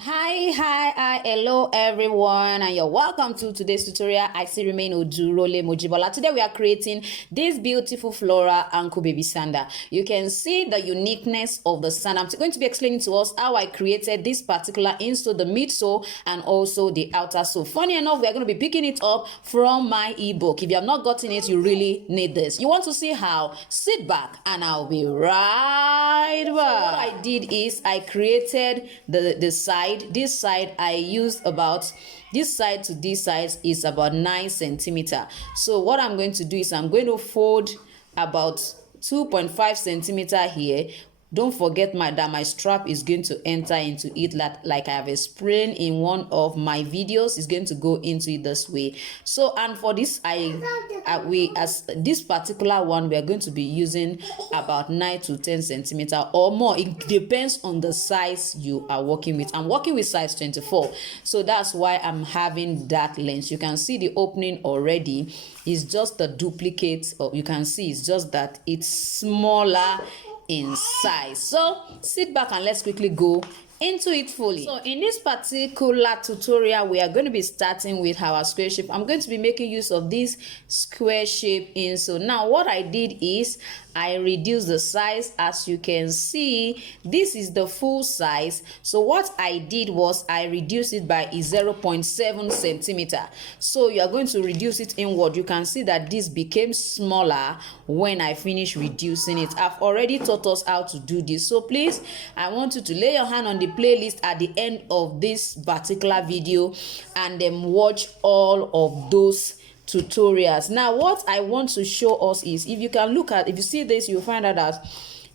Hi, hello everyone, and you're welcome to today's tutorial. I still remain Ojurole Mojibola. Today we are creating this beautiful flora ankle baby sandal. You can see the uniqueness of the sandal. I'm going to be explaining to us how I created this particular insole, the midsole, and also the outer sole. Funny enough, we are going to be picking it up from my ebook. If you have not gotten it, you really need this. You want to see how? Sit back and I'll be right back. So what I did is I created the side. This side I used about, this side to this side is about 9 centimeters. So what I'm going to do is I'm going to fold about 2.5 centimeters here. Don't forget that my strap is going to enter into it like I have explained in one of my videos. It's going to go into it this way. So, and for this, as this particular one, we are going to be using about 9 to 10 centimeters or more. It depends on the size you are working with. I'm working with size 24, so that's why I'm having that length. You can see the opening already. It's just a duplicate, or you can see it's just that it's smaller in size. So sit back and let's quickly go into it fully. So in this particular tutorial, we are going to be starting with our square shape. I'm going to be making use of this square shape insole. Now what I did is I reduced the size. As you can see, this is the full size. So what I did was I reduced it by 0.7 centimeter. So you are going to reduce it inward. You can see that this became smaller when I finish reducing it. I've already taught us how to do this. So please, I want you to lay your hand on the playlist at the end of this particular video and then watch all of those tutorials. Now what I want to show us is, if you can look at, if you see this, you'll find out that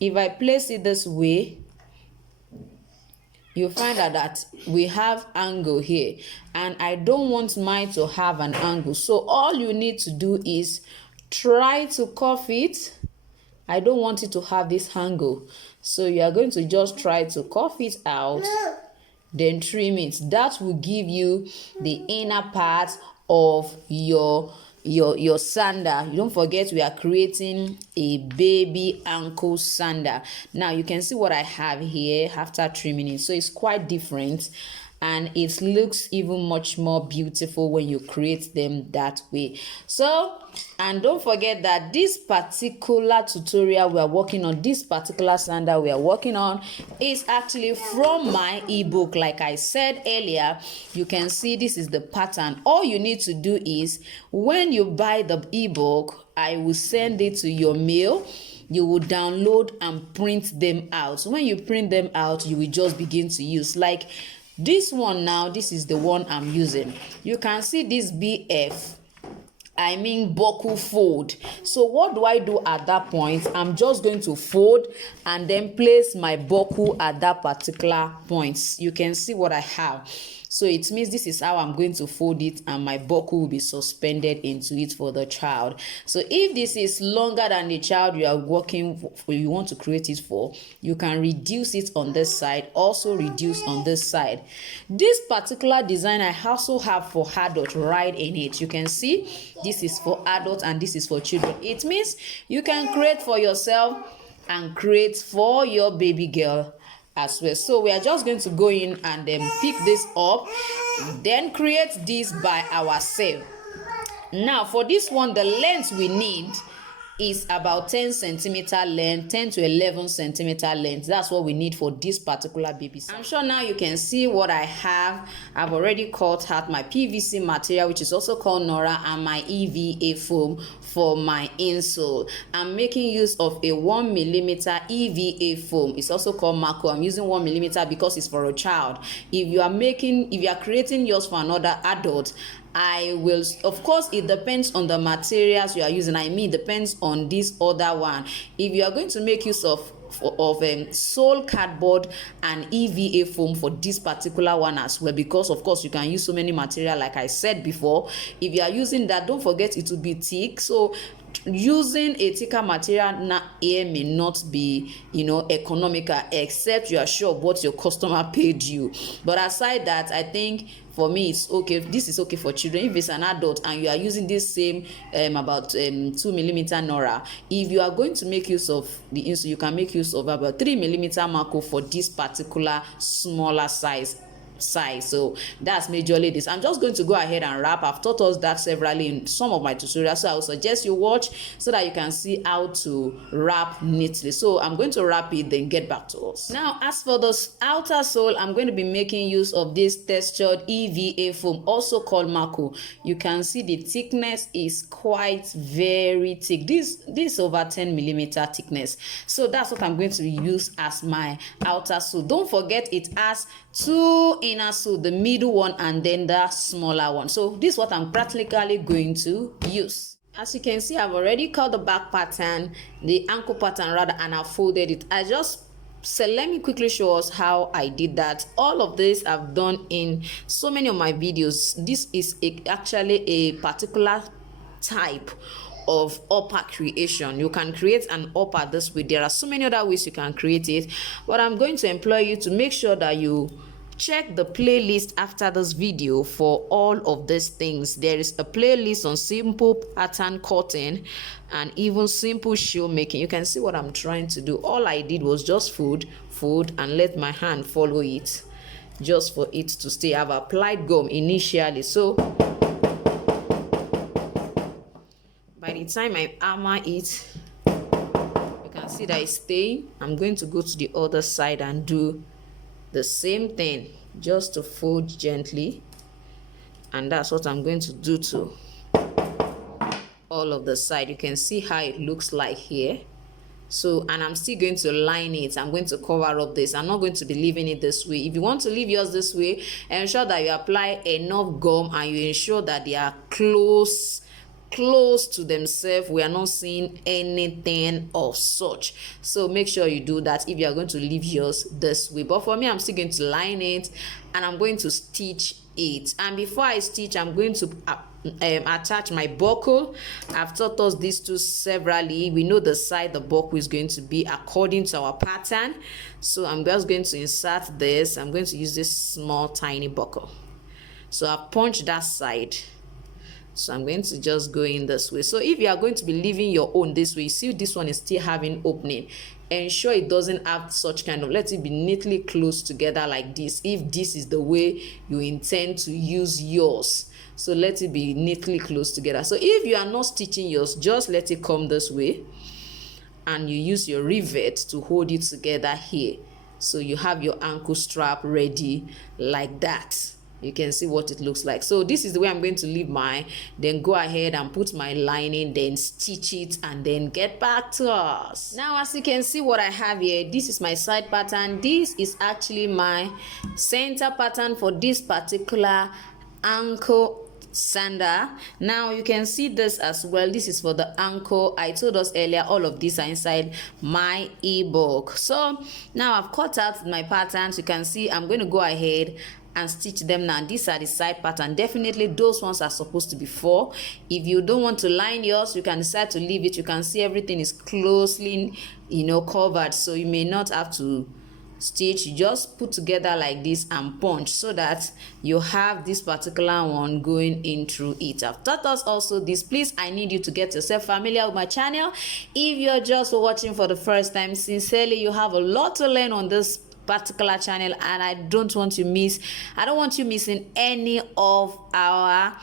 if I place it this way, you find out that we have angle here, and I don't want mine to have an angle. So all you need to do is try to curve it. I don't want it to have this angle, so you are going to just try to curve it out, then trim it. That will give you the inner part of your sandal. You don't forget we are creating a baby ankle sandal. Now you can see what I have here after trimming it. So it's quite different, and it looks even much more beautiful when you create them that way. So, and don't forget that this particular tutorial we are working on, this particular sandal we are working on, is actually from my ebook. Like I said earlier, you can see this is the pattern. All you need to do is, when you buy the ebook, I will send it to your mail. You will download and print them out. So when you print them out, you will just begin to use. Like this one now, this is the one I'm using. You can see this BF, I mean buckle fold. So what do I do at that point? I'm just going to fold and then place my buckle at that particular point. You can see what I have. So it means this is how I'm going to fold it, and my buckle will be suspended into it for the child. So if this is longer than the child you are working for, you want to create it for, you can reduce it on this side, also reduce on this side. This particular design I also have for adult right in it. You can see this is for adults and this is for children. It means you can create for yourself and create for your baby girl as well. So we are just going to go in and then pick this up, then create this by ourselves. Now for this one, the length we need is about 10 centimeter length, 10 to 11 centimeter length. That's what we need for this particular baby. I'm sure now you can see what I have. I've already cut out my PVC material, which is also called Nora, and my EVA foam for my insole. I'm making use of a 1mm EVA foam. It's also called Mako. I'm using 1mm because it's for a child. If you are creating yours for another adult, I will, of course, it depends on the materials you are using. I mean, it depends on this other one. If you are going to make use of sole cardboard and EVA foam for this particular one as well, because of course you can use so many material like I said before. If you are using that, don't forget it will be thick. So using a thicker material here may not be, economical, except you are sure what your customer paid you. But aside that, I think for me it's okay. This is okay for children. If it's an adult and you are using this same about 2mm Nora, if you are going to make use of the insole, you can make use of about 3mm Mako for this particular smaller size size. So that's majorly this. I'm just going to go ahead and wrap. I've taught us that severally in some of my tutorials, so I would suggest you watch so that you can see how to wrap neatly. So I'm going to wrap it, then get back to us. Now, as for the outer sole, I'm going to be making use of this textured EVA foam, also called Mako. You can see the thickness is quite very thick. This over 10 millimeter thickness. So that's what I'm going to use as my outer sole. Don't forget it has two inner sole, the middle one and then the smaller one. So this is what I'm practically going to use. As you can see, I've already cut the back pattern, the ankle pattern rather, and I've folded it. So let me quickly show us how I did that. All of this I've done in so many of my videos. This is actually a particular type of upper creation. You can create an upper this way. There are so many other ways you can create it, but I'm going to employ you to make sure that you check the playlist after this video for all of these things. There is a playlist on simple pattern cutting and even simple shoemaking. You can see what I'm trying to do. All I did was just fold and let my hand follow it, just for it to stay. I've applied gum initially, so by the time I hammer it, you can see that it's staying. I'm going to go to the other side and do the same thing, just to fold gently, and that's what I'm going to do to all of the side. You can see how it looks like here. So, and I'm still going to line it. I'm going to cover up this. I'm not going to be leaving it this way. If you want to leave yours this way, ensure that you apply enough gum and you ensure that they are close to themselves. We are not seeing anything of such, so make sure you do that if you are going to leave yours this way. But for me, I'm still going to line it and I'm going to stitch it. And before I stitch, I'm going to attach my buckle. I've taught us these two severally. We know the side the buckle is going to be according to our pattern. So I'm just going to insert this. I'm going to use this small tiny buckle. So I've punched that side. So I'm going to just go in this way. So if you are going to be leaving your own this way, you see this one is still having opening. Ensure it doesn't have such kind of, let it be neatly close together like this, if this is the way you intend to use yours. So let it be neatly close together. So if you are not stitching yours, just let it come this way and you use your rivet to hold it together here. So you have your ankle strap ready like that. You can see what it looks like. So this is the way I'm going to leave mine. Then go ahead and put my lining, then stitch it, and then get back to us. Now, as you can see what I have here, this is my side pattern. This is actually my center pattern for this particular ankle sandal. Now you can see this as well. This is for the ankle. I told us earlier all of these are inside my ebook. So now I've cut out my patterns. You can see I'm going to go ahead and stitch them now. These are the side pattern. Definitely those ones are supposed to be 4. If you don't want to line yours, you can decide to leave it. You can see everything is closely covered, so you may not have to stitch. You just put together like this and punch so that you have this particular one going in through it. I've taught us also this. Please, I need you to get yourself familiar with my channel. If you're just watching for the first time, sincerely, you have a lot to learn on this particular channel, and I don't want you missing any of our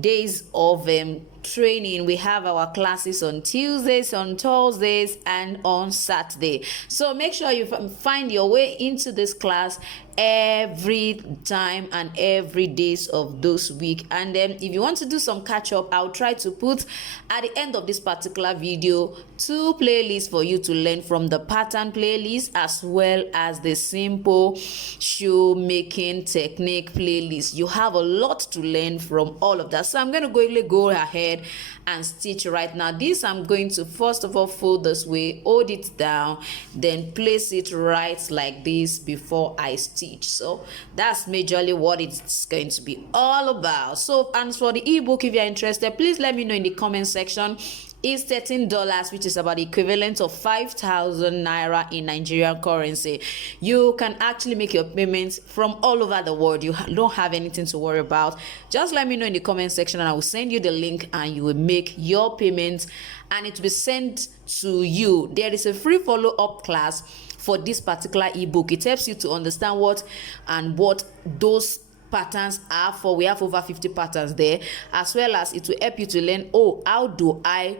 days of training. We have our classes on Tuesdays, on Thursdays, and on Saturday. So make sure you find your way into this class every time and every days of those week. And then if you want to do some catch up, I'll try to put at the end of this particular video 2 playlists for you to learn from, the pattern playlist as well as the simple shoemaking technique playlist. You have a lot to learn from all of that. So I'm going to go ahead and stitch right now. This I'm going to first of all fold this way, hold it down, then place it right like this before I stitch. So that's majorly what it's going to be all about. So, and for the ebook, if you're interested, please let me know in the comment section. Is $13, which is about the equivalent of 5,000 naira in Nigerian currency. You can actually make your payments from all over the world. You don't have anything to worry about. Just let me know in the comment section and I will send you the link and you will make your payments and it will be sent to you. There is a free follow-up class for this particular ebook. It helps you to understand what those patterns are for. We have over 50 patterns there, as well as it will help you to learn, oh, how do I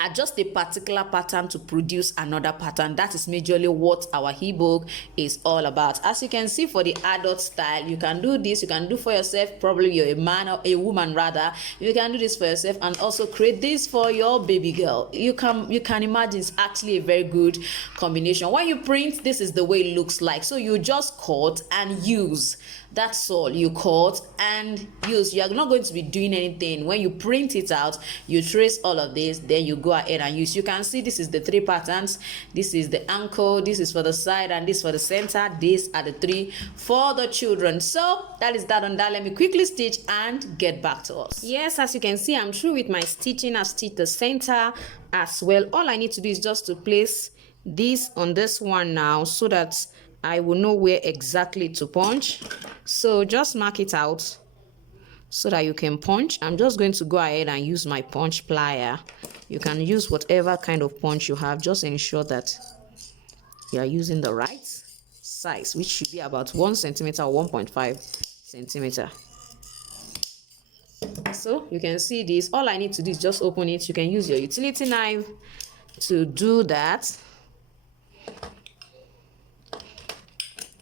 adjust a particular pattern to produce another pattern. That is majorly what our ebook is all about. As you can see, for the adult style, you can do this, you can do for yourself, probably you're a man or a woman rather, you can do this for yourself and also create this for your baby girl. You can imagine it's actually a very good combination. When you print, this is the way it looks like. So you just cut and use. That's all. You cut and use. You are not going to be doing anything. When you print it out, you trace all of this, then you go ahead and use. You can see this is the 3 patterns. This is the ankle, this is for the side, and this for the center. These are the 3 for the children. So that is that on that. Let me quickly stitch and get back to us. Yes, as you can see, I'm through with my stitching. I've stitched the center as well. All I need to do is just to place this on this one now, so that I will know where exactly to punch. So just mark it out so that you can punch. I'm just going to go ahead and use my punch plier. You can use whatever kind of punch you have. Just ensure that you are using the right size, which should be about 1 centimeter or 1.5 centimeter. So you can see this. All I need to do is just open it. You can use your utility knife to do that.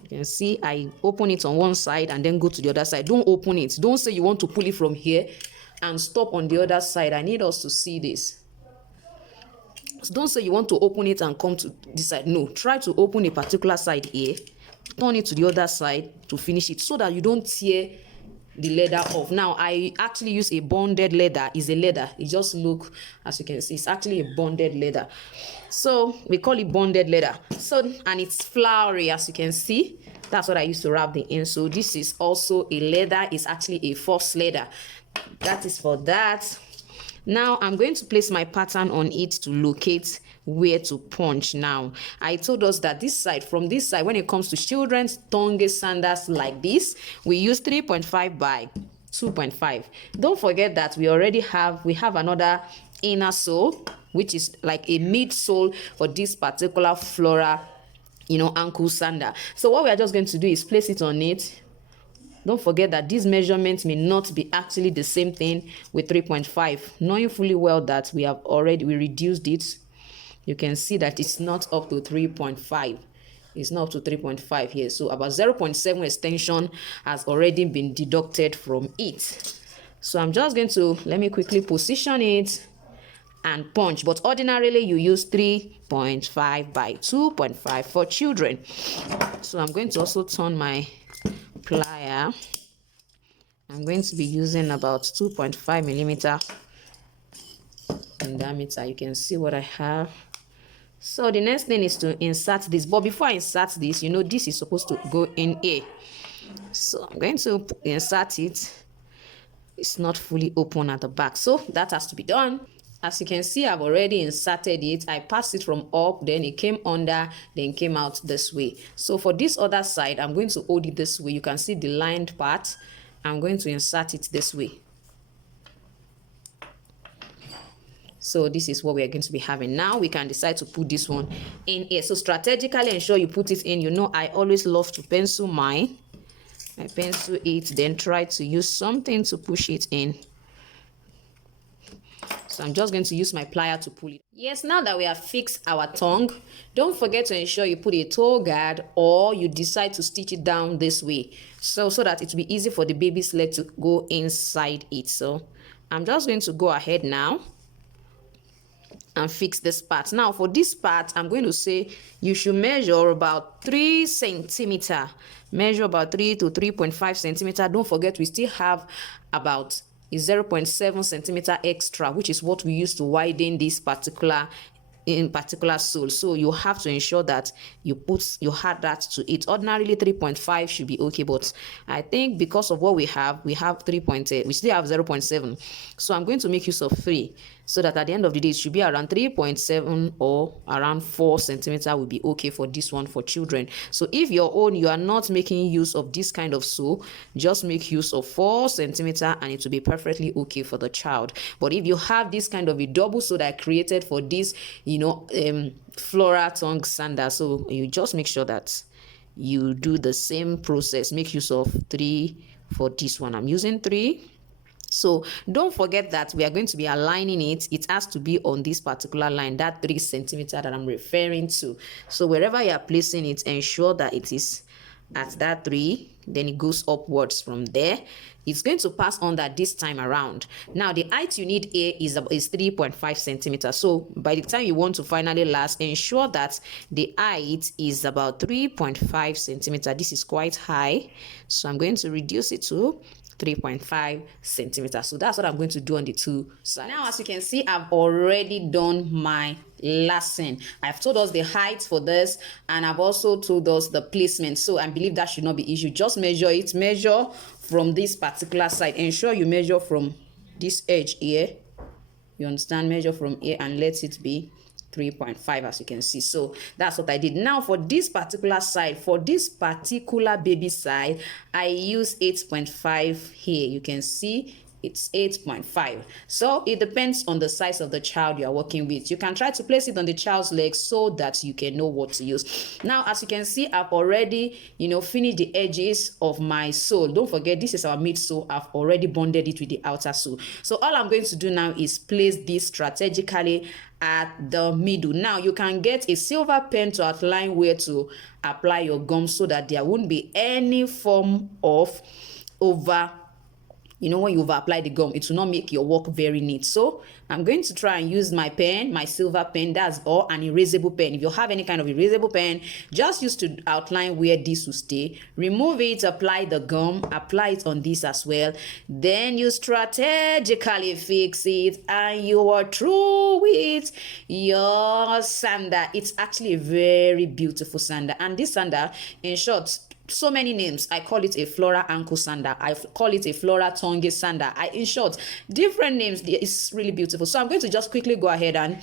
You can see I open it on one side and then go to the other side. Don't open it. Don't say you want to pull it from here and stop on the other side. I need us to see this. So don't say you want to open it and come to this side. No, try to open a particular side here, turn it to the other side to finish it, so that you don't tear the leather off. Now I actually use a bonded leather. It's a leather. It just look, as you can see, it's actually a bonded leather. So we call it bonded leather. So, and it's flowery, as you can see. That's what I used to wrap the insole. This is also a leather. It's actually a Faux leather. That is for that. Now I'm going to place my pattern on it to locate where to punch. Now I told us that this side, from this side, when it comes to children's thong sandals like this, we use 3.5 by 2.5. Don't forget that we have another inner sole, which is like a midsole for this particular flora, ankle sandal. So what we are just going to do is place it on it. Don't forget that these measurements may not be actually the same thing with 3.5, knowing fully well that we reduced it. You can see that it's not up to 3.5. It's not up to 3.5 here. So about 0.7 extension has already been deducted from it. So I'm just going to, let me quickly position it and punch. But ordinarily you use 3.5 by 2.5 for children. So I'm going to also turn my plier. I'm going to be using about 2.5 millimeter in diameter. You can see what I have. So the next thing is to insert this. But before I insert this, this is supposed to go in here. So I'm going to insert it. It's not fully open at the back, so that has to be done. As you can see, I've already inserted it. I passed it from up, then it came under, then came out this way. So for this other side, I'm going to hold it this way. You can see the lined part. I'm going to insert it this way. So this is what we are going to be having. Now we can decide to put this one in here. So strategically ensure you put it in. I always love to pencil mine. I pencil it, then try to use something to push it in. So I'm just going to use my plier to pull it. Yes, now that we have fixed our tongue, don't forget to ensure you put a toe guard, or you decide to stitch it down this way. So that it will be easy for the baby's leg to go inside it. So I'm just going to go ahead now and fix this part. Now for this part, I'm going to say you should measure about 3 centimeter. Measure about 3 to 3.5 centimeter. Don't forget, we still have about 0.7 centimeter extra, which is what we use to widen this particular sole. So you have to ensure that you add that to it. Ordinarily 3.5 should be okay, but I think because of what we have 3.8, we still have 0.7. So I'm going to make use of 3. so that at the end of the day it should be around 3.7 or around 4 centimeter will be okay for this one for children. So if your own, you are not making use of this kind of sew, just make use of 4 centimeter and it will be perfectly okay for the child. But if you have this kind of a double sew that I created for this, flora tongue sandal, so you just make sure that you do the same process. Make use of 3 for this one. I'm using 3. So don't forget that we are going to be aligning it. It has to be on this particular line, that 3 centimeter that I'm referring to. So wherever you are placing it, ensure that it is at that 3, then it goes upwards from there. It's going to pass on that this time around. Now the height you need here is 3.5 centimeters. So by the time you want to finally last, ensure that the height is about 3.5 centimeters. This is quite high, so I'm going to reduce it to 3.5 centimeters. So that's what I'm going to do on the 2 sides. Now as you can see, I've already done my lacing. I've told us the height for this, and I've also told us the placement. So I believe that should not be issue. Just measure it. Measure from this particular side. Ensure you measure from this edge here. You understand? Measure from here and let it be 3.5, as you can see. So that's what I did. Now for this particular side, for this particular baby side, I use 8.5 here. You can see it's 8.5. So it depends on the size of the child you are working with. You can try to place it on the child's legs so that you can know what to use. Now as you can see, I've already finished the edges of my sole. Don't forget, this is our midsole. I've already bonded it with the outer sole. So all I'm going to do now is place this strategically at the middle. Now you can get a silver pen to outline where to apply your gum so that there won't be any form of when you over apply the gum, it will not make your work very neat. So I'm going to try and use my pen, my silver pen, that's all, an erasable pen. If you have any kind of erasable pen, just use to outline where this will stay. Remove it, apply the gum, apply it on this as well. Then you strategically fix it and you are through with your sandal. It's actually a very beautiful sandal, and this sandal, in short, so many names. I call it a flora ankle sandal. I call it a flora tongue sandal. In short, different names. It's really beautiful. So I'm going to just quickly go ahead and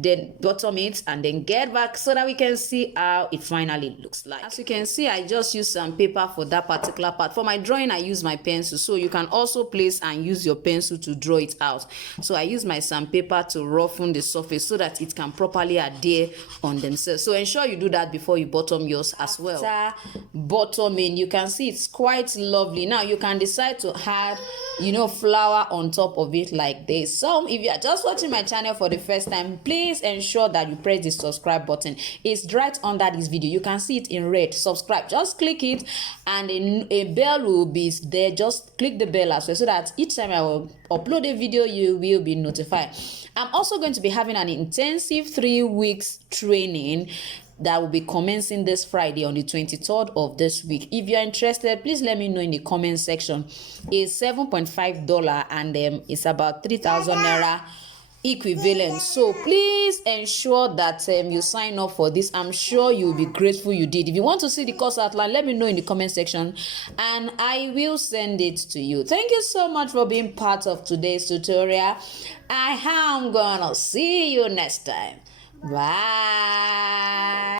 then bottom it and then get back so that we can see how it finally looks like. As you can see, I just used some paper for that particular part. For my drawing, I use my pencil, so you can also place and use your pencil to draw it out. So I use my sandpaper to roughen the surface so that it can properly adhere on themselves. So ensure you do that before you bottom yours as well. After bottoming, you can see it's quite lovely. Now you can decide to add flower on top of it like this. So if you are just watching my channel for the first time, please ensure that you press the subscribe button. It's right under this video. You can see it in red. Subscribe, just click it and a bell will be there. Just click the bell as well so that each time I will upload a video, you will be notified. I'm also going to be having an intensive 3 weeks training that will be commencing this Friday on the 23rd of this week. If you're interested, please let me know in the comment section. It's $7.5 and it's about 3,000 naira equivalent. So please ensure that you sign up for this. I'm sure you'll be grateful you did. If you want to see the course outline, let me know in the comment section and I will send it to you. Thank you so much for being part of today's tutorial. I am gonna see you next time. Bye.